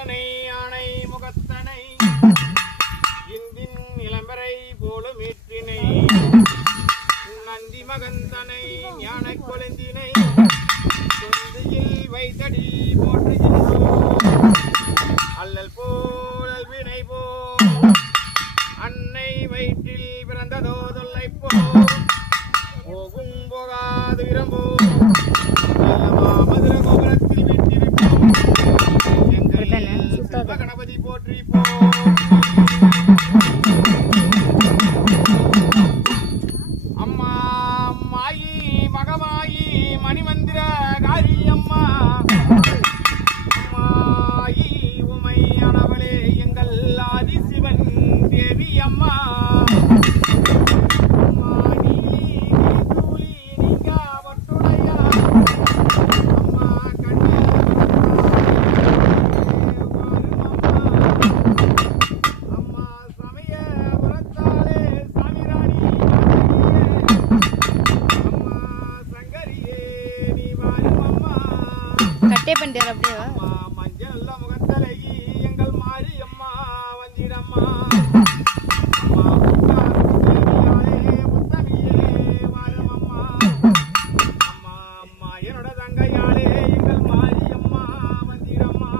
முகத்தனை ஆணை முகத்தனை இந்தின் இளம்பரை போலும் ஏற்றினை நந்தி மகந்தனை ஞான கொழுந்தினை சொந்தியில் வைத்தடி போற்றுகின்றோம் அல்லல் போல் வினை போ அன்னை வயிற்றில் பிறந்ததோ தொல்லை போ போகும் போகாது விரம்போ மதுர கோபுரத்தில் விட்டிருப்போம் எங்கள் கணபதி போற்றி போ அம்மா மாயி மகமாயி மணிமந்திர காரி அம்மா அம்மாயி உமையானவளே எங்கள் ஆதிசிவன் தேவி அம்மா மஞ்சள் முகத்தலகி எங்கள் மாரி அம்மா வந்திடம்மா புத்தமியே வாரும் அம்மா அம்மா அம்மா என்னோட தங்கையாளே எங்கள் மாரி அம்மா வந்திடம்மா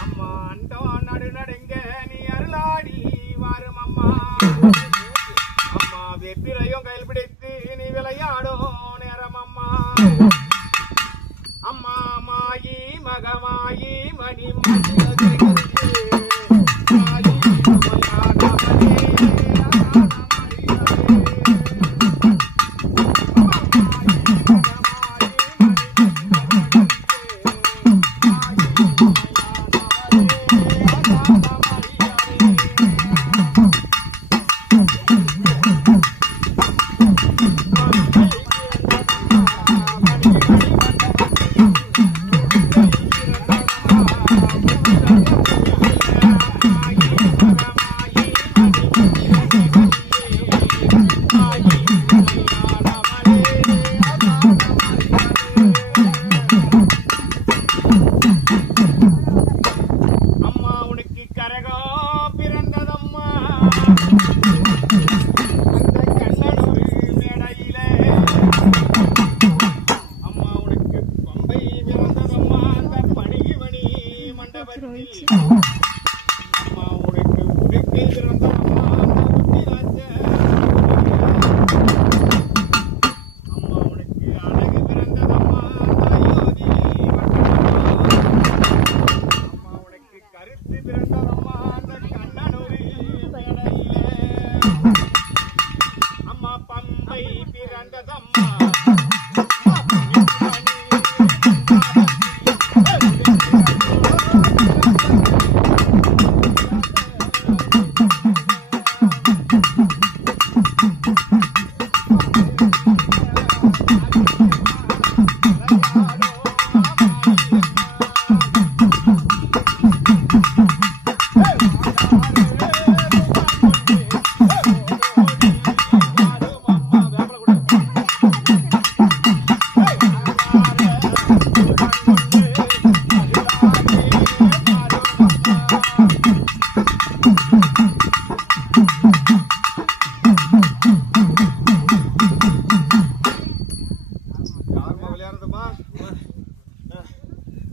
அம்மா அண்டோ நடு நடுங்க நீ அருளாடி வாரும் அம்மா அம்மா வெற்றிலையும் கையில் பிடித்து நீ விளையாடும் நேரம் அம்மா அம்மா மாயி மகமாயி மணி அம்மா உனக்கு உடுக்கை பிறந்த அம்மா அம்மா உனக்கு அழகு பிறந்ததம்மா தாயோதி அம்மா உனக்கு கருத்து பிறந்ததம்மா அந்த கண்ணனொரு மேடையிலே அம்மா பம்பை பிறந்ததம்மா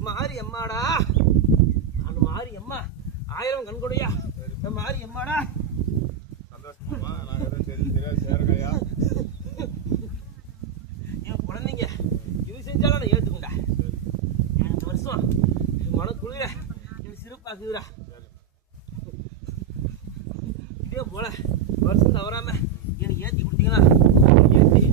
மாரி அம்மாடா அந்த மாரி அம்மா ஆயிரம் கண்கொடையா மாரி அம்மாடா என் குழந்தைங்க இது செஞ்சாலும் நான் ஏற்றுக்குண்டா இந்த வருஷம் மன குளிர இது சிறப்பாக்குதுடா இதே போல வருஷம் தவறாம எனக்கு ஏற்றி கொடுத்தீங்கன்னா ஏற்றி